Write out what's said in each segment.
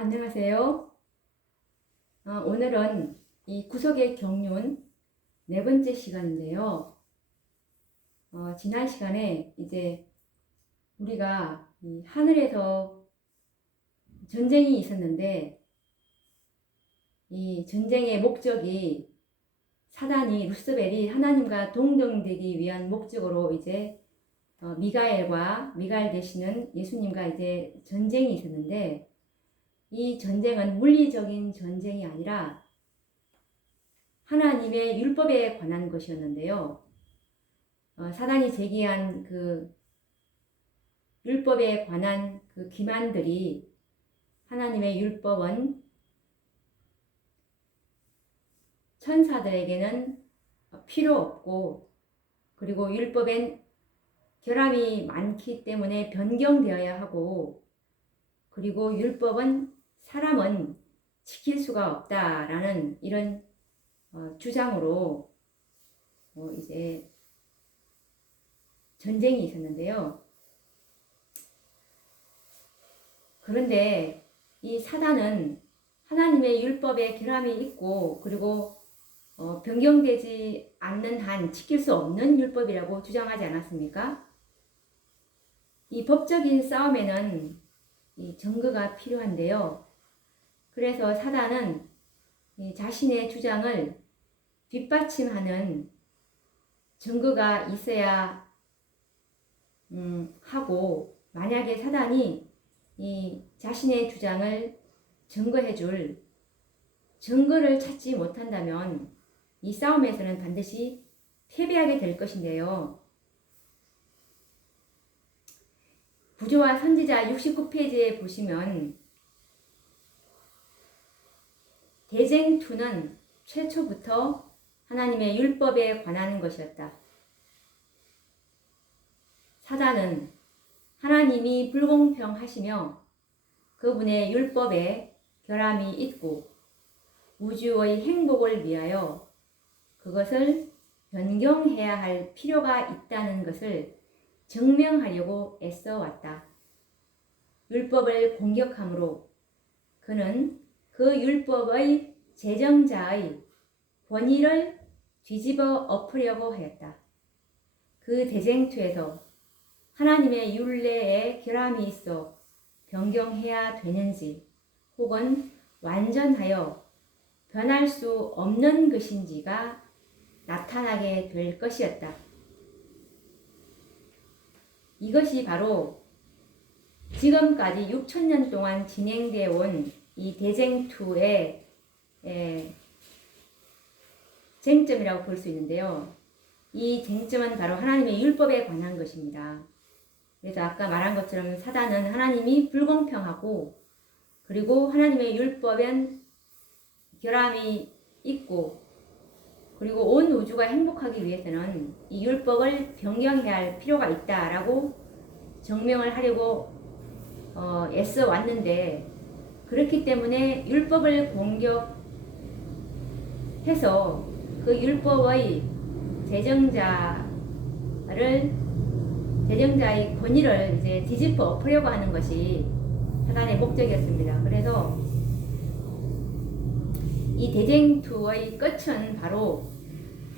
안녕하세요. 오늘은 이 구속의 경륜 네 번째 시간인데요. 지난 시간에 이제 우리가 이 하늘에서 전쟁이 있었는데 이 전쟁의 목적이 사단이 루스벨이 하나님과 동등되기 위한 목적으로 이제 미가엘 되시는 예수님과 이제 전쟁이 있었는데 이 전쟁은 물리적인 전쟁이 아니라 하나님의 율법에 관한 것이었는데요. 사단이 제기한 그 율법에 관한 그 기만들이 하나님의 율법은 천사들에게는 필요 없고 그리고 율법엔 결함이 많기 때문에 변경되어야 하고 그리고 율법은 사람은 지킬 수가 없다라는 이런 주장으로 이제 전쟁이 있었는데요. 그런데 이 사단은 하나님의 율법에 결함이 있고 그리고 변경되지 않는 한 지킬 수 없는 율법이라고 주장하지 않았습니까? 이 법적인 싸움에는 이 증거가 필요한데요. 그래서 사단은 이 자신의 주장을 뒷받침하는 증거가 있어야 하고 만약에 사단이 이 자신의 주장을 증거해 줄 증거를 찾지 못한다면 이 싸움에서는 반드시 패배하게 될 것인데요. 부조와 선지자 69페이지에 보시면 대쟁투는 최초부터 하나님의 율법에 관한 것이었다. 사단은 하나님이 불공평하시며 그분의 율법에 결함이 있고 우주의 행복을 위하여 그것을 변경해야 할 필요가 있다는 것을 증명하려고 애써왔다. 율법을 공격함으로 그는 그 율법의 제정자의 권위를 뒤집어 엎으려고 하였다. 그 대쟁투에서 하나님의 율례에 결함이 있어 변경해야 되는지 혹은 완전하여 변할 수 없는 것인지가 나타나게 될 것이었다. 이것이 바로 지금까지 6,000년 동안 진행되어 온 이 대쟁투의 쟁점이라고 볼 수 있는데요. 이 쟁점은 바로 하나님의 율법에 관한 것입니다. 그래서 아까 말한 것처럼 사단은 하나님이 불공평하고 그리고 하나님의 율법엔 결함이 있고 그리고 온 우주가 행복하기 위해서는 이 율법을 변경해야 할 필요가 있다라고 증명을 하려고 애써 왔는데 그렇기 때문에 율법을 공격해서 그 율법의 제정자의 권위를 이제 뒤집어 엎으려고 하는 것이 사단의 목적이었습니다. 그래서 이 대쟁투의 끝은 바로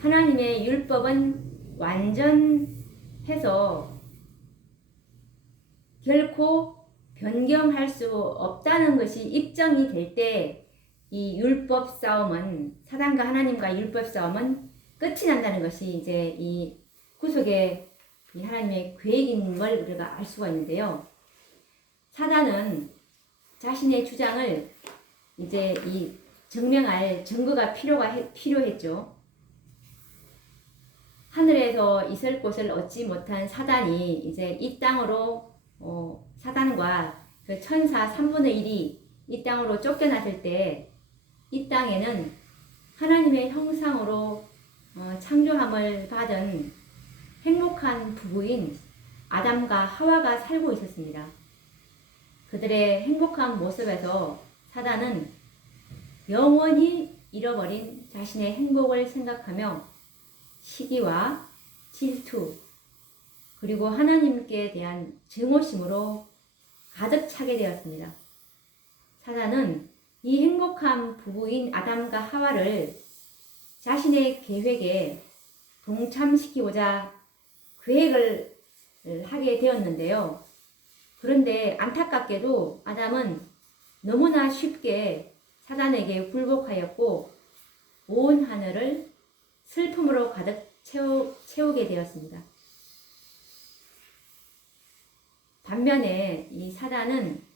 하나님의 율법은 완전해서 결코 변경할 수 없다는 것이 입증이 될 때 이 율법 싸움은 사단과 하나님과 율법 싸움은 끝이 난다는 것이 이제 이 구속의 이 하나님의 계획인 걸 우리가 알 수가 있는데요. 사단은 자신의 주장을 이제 이 증명할 증거가 필요했죠. 하늘에서 있을 곳을 얻지 못한 사단이 이제 이 땅으로 사단과 그 천사 3분의 1이 이 땅으로 쫓겨났을 때 이 땅에는 하나님의 형상으로 창조함을 받은 행복한 부부인 아담과 하와가 살고 있었습니다. 그들의 행복한 모습에서 사단은 영원히 잃어버린 자신의 행복을 생각하며 시기와 질투 그리고 하나님께 대한 증오심으로 가득 차게 되었습니다. 사단은 이 행복한 부부인 아담과 하와를 자신의 계획에 동참시키고자 계획을 하게 되었는데요. 그런데 안타깝게도 아담은 너무나 쉽게 사단에게 굴복하였고 온 하늘을 슬픔으로 가득 채우게 되었습니다. 반면에 이 사단은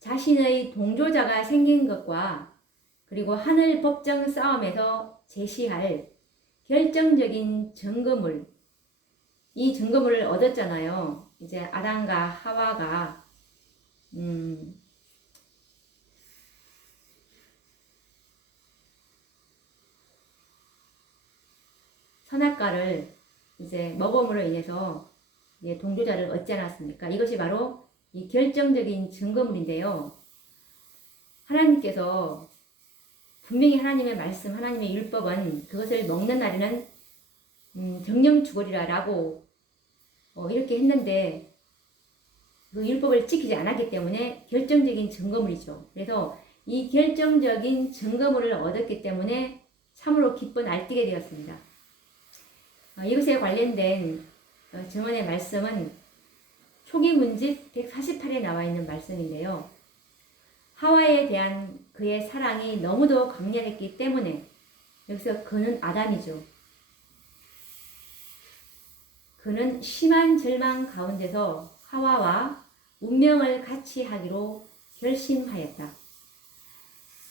자신의 동조자가 생긴 것과 그리고 하늘 법정 싸움에서 제시할 결정적인 증거물, 이 증거물을 얻었잖아요. 이제 아담과 하와가 선악과를 이제 먹음으로 인해서 이제 동조자를 얻지 않았습니까? 이것이 바로 이 결정적인 증거물인데요. 하나님께서 분명히 하나님의 말씀, 하나님의 율법은 그것을 먹는 날에는 정령 죽으리라 라고 이렇게 했는데 그 율법을 지키지 않았기 때문에 결정적인 증거물이죠. 그래서 이 결정적인 증거물을 얻었기 때문에 참으로 기뻐 날뛰게 되었습니다. 이것에 관련된 증언의 말씀은 초기문집 148에 나와 있는 말씀인데요. 하와에 대한 그의 사랑이 너무도 강렬했기 때문에 여기서 그는 아담이죠. 그는 심한 절망 가운데서 하와와 운명을 같이 하기로 결심하였다.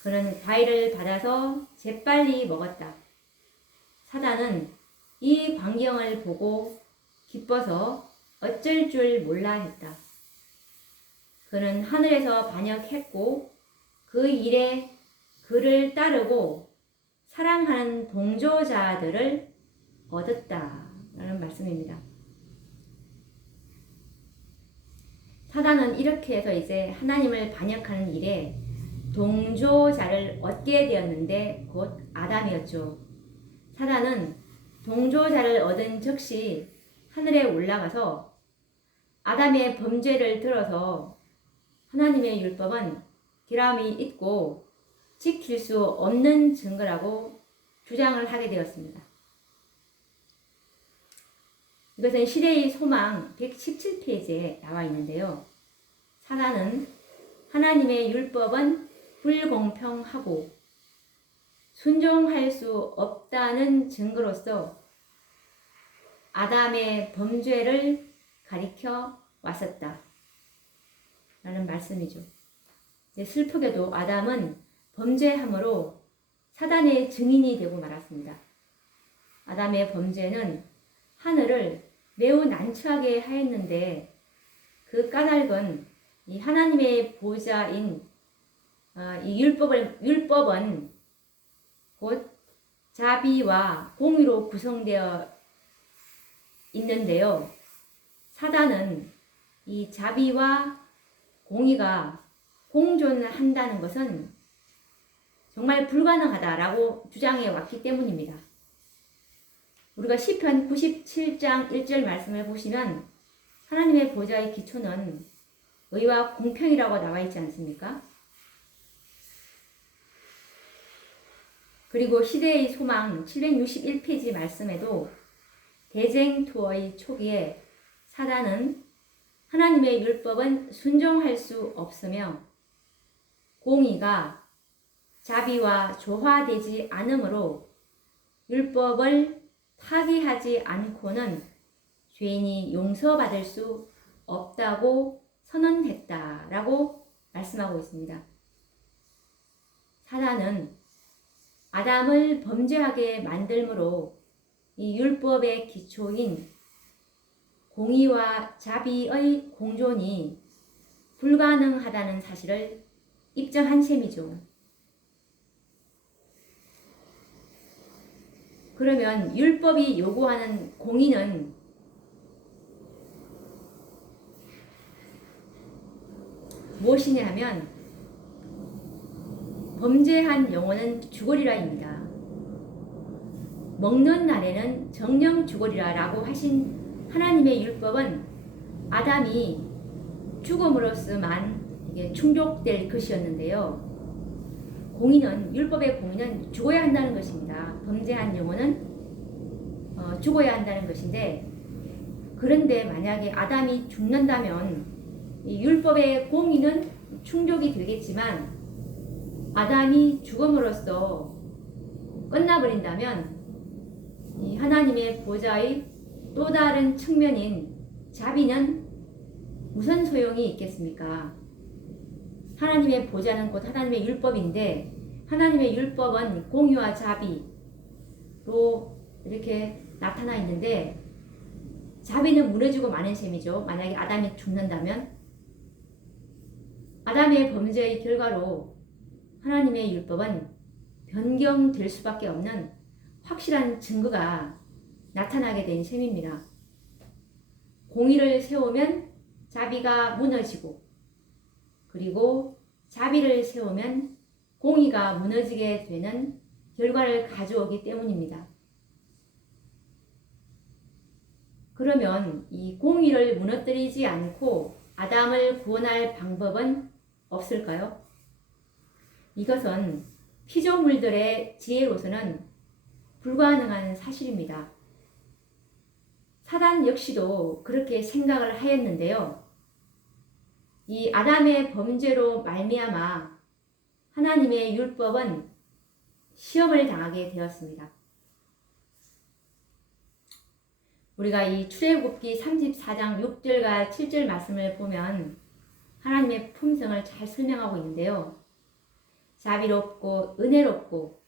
그는 과일을 받아서 재빨리 먹었다. 사단은 이 광경을 보고 기뻐서 어쩔 줄 몰라 했다. 그는 하늘에서 반역했고 그 일에 그를 따르고 사랑하는 동조자들을 얻었다 라는 말씀입니다. 사단은 이렇게 해서 이제 하나님을 반역하는 일에 동조자를 얻게 되었는데 곧 아담이었죠. 사단은 동조자를 얻은 즉시 하늘에 올라가서 아담의 범죄를 들어서 하나님의 율법은 기람이 있고 지킬 수 없는 증거라고 주장을 하게 되었습니다. 이것은 시대의 소망 117페이지에 나와 있는데요. 사단은 하나님의 율법은 불공평하고 순종할 수 없다는 증거로서 아담의 범죄를 가리켜 왔었다 라는 말씀이죠. 슬프게도 아담은 범죄함으로 사단의 증인이 되고 말았습니다. 아담의 범죄는 하늘을 매우 난처하게 하였는데 그 까닭은 이 하나님의 보좌인 이 율법은 곧 자비와 공의로 구성되어 있는데요. 사단은 이 자비와 공의가 공존한다는 것은 정말 불가능하다라고 주장해 왔기 때문입니다. 우리가 시편 97장 1절 말씀을 보시면 하나님의 보좌의 기초는 의와 공평이라고 나와 있지 않습니까? 그리고 시대의 소망 761페이지 말씀에도 대쟁투어의 초기에 사단은 하나님의 율법은 순종할 수 없으며 공의가 자비와 조화되지 않으므로 율법을 파기하지 않고는 죄인이 용서받을 수 없다고 선언했다라고 말씀하고 있습니다. 사단은 아담을 범죄하게 만들므로 이 율법의 기초인 공의와 자비의 공존이 불가능하다는 사실을 입증한 셈이죠. 그러면 율법이 요구하는 공의는 무엇이냐 하면 범죄한 영혼은 죽으리라입니다. 먹는 날에는 정령 죽으리라 라고 하신 하나님의 율법은 아담이 죽음으로서만 이게 충족될 것이었는데요. 율법의 공의는 죽어야 한다는 것입니다. 범죄한 영혼은 죽어야 한다는 것인데, 그런데 만약에 아담이 죽는다면 이 율법의 공의는 충족이 되겠지만 아담이 죽음으로써 끝나버린다면 이 하나님의 보좌의 또 다른 측면인 자비는 무슨 소용이 있겠습니까? 하나님의 보좌는 곧 하나님의 율법인데, 하나님의 율법은 공의와 자비로 이렇게 나타나 있는데, 자비는 무너지고 마는 셈이죠. 만약에 아담이 죽는다면 아담의 범죄의 결과로 하나님의 율법은 변경될 수밖에 없는 확실한 증거가 나타나게 된 셈입니다. 공의를 세우면 자비가 무너지고, 그리고 자비를 세우면 공의가 무너지게 되는 결과를 가져오기 때문입니다. 그러면 이 공의를 무너뜨리지 않고 아담을 구원할 방법은 없을까요? 이것은 피조물들의 지혜로서는 불가능한 사실입니다. 사단 역시도 그렇게 생각을 하였는데요. 이 아담의 범죄로 말미암아 하나님의 율법은 시험을 당하게 되었습니다. 우리가 이 출애굽기 34장 6절과 7절 말씀을 보면 하나님의 품성을 잘 설명하고 있는데요. 자비롭고 은혜롭고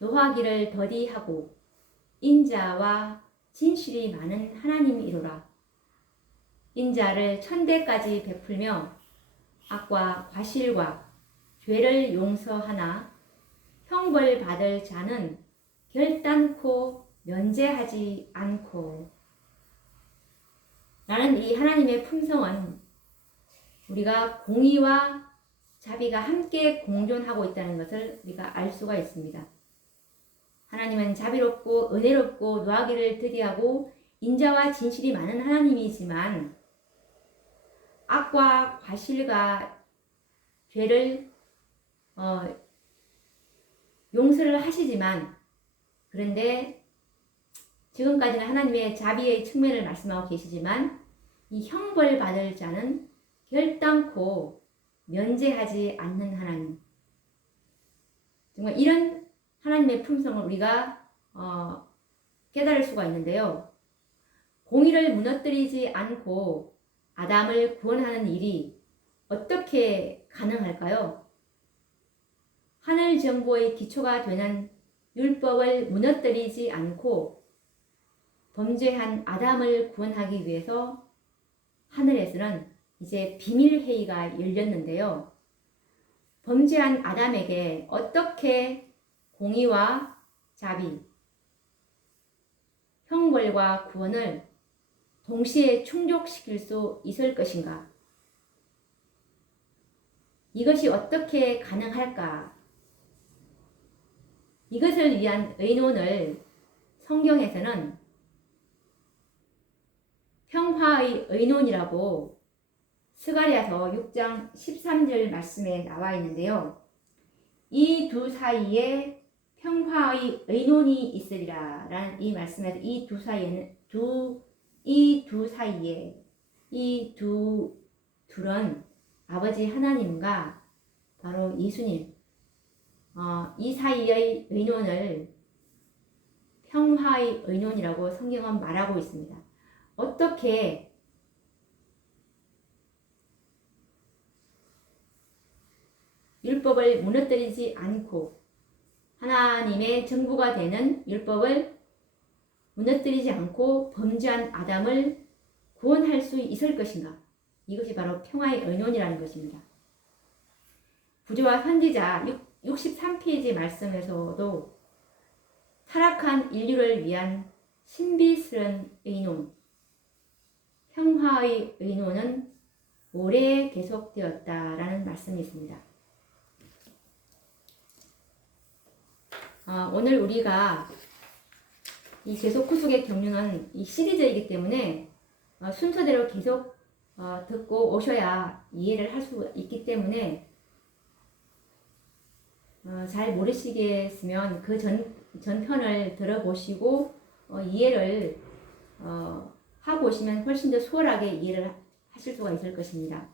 노하기를 더디하고 인자와 진실이 많은 하나님이로라. 인자를 천대까지 베풀며 악과 과실과 죄를 용서하나 형벌 받을 자는 결단코 면제하지 않고. 라는 이 하나님의 품성은 우리가 공의와 자비가 함께 공존하고 있다는 것을 우리가 알 수가 있습니다. 하나님은 자비롭고 은혜롭고 노하기를 더디하고 인자와 진실이 많은 하나님이지만 악과 과실과 죄를 용서를 하시지만, 그런데 지금까지는 하나님의 자비의 측면을 말씀하고 계시지만 이 형벌 받을 자는 결단코 면제하지 않는 하나님. 정말 이런 하나님의 품성을 우리가 깨달을 수가 있는데요. 공의를 무너뜨리지 않고 아담을 구원하는 일이 어떻게 가능할까요? 하늘 정보의 기초가 되는 율법을 무너뜨리지 않고 범죄한 아담을 구원하기 위해서 하늘에서는 이제 비밀회의가 열렸는데요. 범죄한 아담에게 어떻게 공의와 자비, 형벌과 구원을 동시에 충족시킬 수 있을 것인가? 이것이 어떻게 가능할까? 이것을 위한 의논을 성경에서는 평화의 의논이라고 스가랴서 6장 13절 말씀에 나와 있는데요. 이 두 사이에 평화의 의논이 있으리라 라는 이 말씀에서 이 두 사이에 이 둘은 아버지 하나님과 바로 예수님, 이 사이의 의논을 평화의 의논이라고 성경은 말하고 있습니다. 어떻게 율법을 무너뜨리지 않고 하나님의 정부가 되는 율법을 무너뜨리지 않고 범죄한 아담을 구원할 수 있을 것인가? 이것이 바로 평화의 의논이라는 것입니다. 구조와 선지자 63페이지 말씀에서도 타락한 인류를 위한 신비스러운 의논, 평화의 의논은 오래 계속되었다라는 말씀이 있습니다. 오늘 우리가 이 계속 구속의 경륜은 이 시리즈이기 때문에 순서대로 계속 듣고 오셔야 이해를 할 수 있기 때문에 잘 모르시겠으면 그 전편을 들어보시고 이해를 하고 오시면 훨씬 더 수월하게 이해를 하실 수가 있을 것입니다.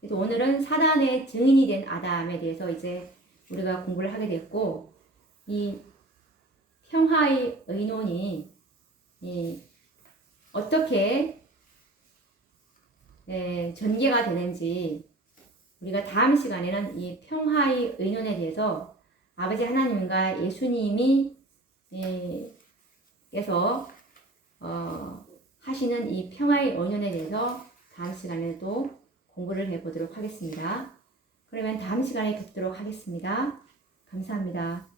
그래서 오늘은 사단의 증인이 된 아담에 대해서 이제 우리가 공부를 하게 됐고, 이 평화의 의논이 어떻게 전개가 되는지 우리가 다음 시간에는 이 평화의 의논에 대해서 아버지 하나님과 예수님이 께서 하시는 이 평화의 의논에 대해서 다음 시간에 또 공부를 해보도록 하겠습니다. 그러면 다음 시간에 뵙도록 하겠습니다. 감사합니다.